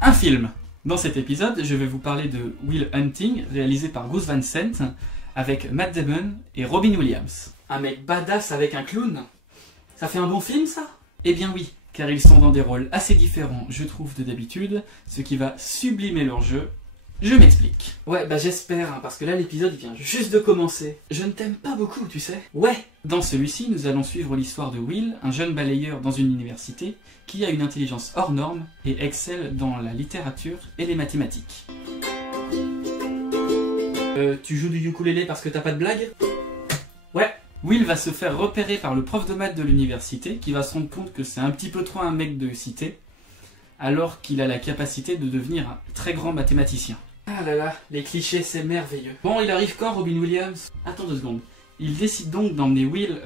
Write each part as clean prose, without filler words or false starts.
Un film. Dans cet épisode, je vais vous parler de Will Hunting, réalisé par Gus Van Sant, avec Matt Damon et Robin Williams. Un mec badass avec un clown. Ça fait un bon film, ça? Eh bien oui, car ils sont dans des rôles assez différents, je trouve, de d'habitude, ce qui va sublimer leur jeu. Je m'explique. Ouais, bah j'espère, hein, parce que là l'épisode vient juste de commencer. Je ne t'aime pas beaucoup, tu sais. Ouais. Dans celui-ci, nous allons suivre l'histoire de Will, un jeune balayeur dans une université, qui a une intelligence hors norme et excelle dans la littérature et les mathématiques. Tu joues du ukulélé parce que t'as pas de blague? Ouais. Will va se faire repérer par le prof de maths de l'université, qui va se rendre compte que c'est un petit peu trop un mec de cité, alors qu'il a la capacité de devenir un très grand mathématicien. Ah là là, les clichés, c'est merveilleux. Bon, il arrive quand, Robin Williams? Attends 2 secondes. Il décide donc d'emmener Will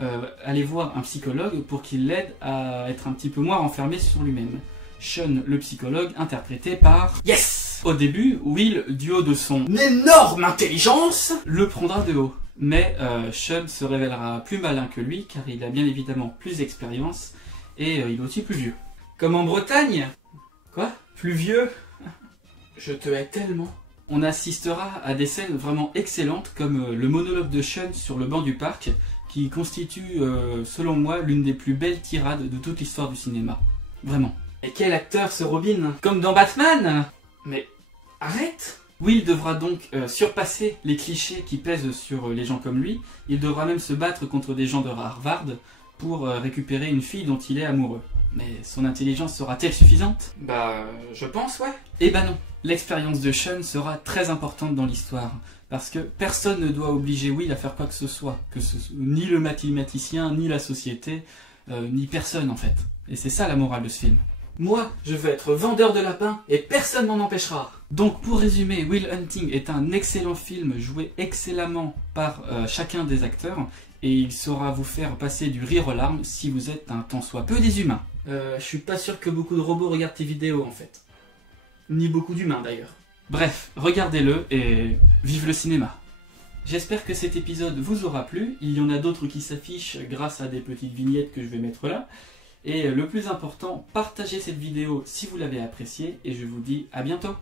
aller voir un psychologue pour qu'il l'aide à être un petit peu moins renfermé sur lui-même. Sean, le psychologue, interprété par... Yes! Au début, Will, du haut de son énorme intelligence, le prendra de haut. Mais Sean se révélera plus malin que lui, car il a bien évidemment plus d'expérience, et il est aussi plus vieux. Comme en Bretagne? Quoi? Plus vieux? Je te hais tellement. On assistera à des scènes vraiment excellentes, comme le monologue de Sean sur le banc du parc, qui constitue, selon moi, l'une des plus belles tirades de toute l'histoire du cinéma. Vraiment. Et quel acteur ce Robin? Comme dans Batman? Mais arrête! Will devra donc surpasser les clichés qui pèsent sur les gens comme lui. Il devra même se battre contre des gens de Harvard pour récupérer une fille dont il est amoureux. Mais son intelligence sera-t-elle suffisante? Bah, je pense, ouais. Eh ben non. L'expérience de Sean sera très importante dans l'histoire, parce que personne ne doit obliger Will à faire quoi que ce soit, ni le mathématicien, ni la société, ni personne en fait. Et c'est ça la morale de ce film. Moi, je veux être vendeur de lapins et personne m'en empêchera. Donc pour résumer, Will Hunting est un excellent film joué excellemment par chacun des acteurs, et il saura vous faire passer du rire aux larmes si vous êtes un tant soit peu des humains. Je suis pas sûr que beaucoup de robots regardent tes vidéos en fait. Ni beaucoup d'humains d'ailleurs. Bref, regardez-le et vive le cinéma. J'espère que cet épisode vous aura plu. Il y en a d'autres qui s'affichent grâce à des petites vignettes que je vais mettre là. Et le plus important, partagez cette vidéo si vous l'avez appréciée et je vous dis à bientôt.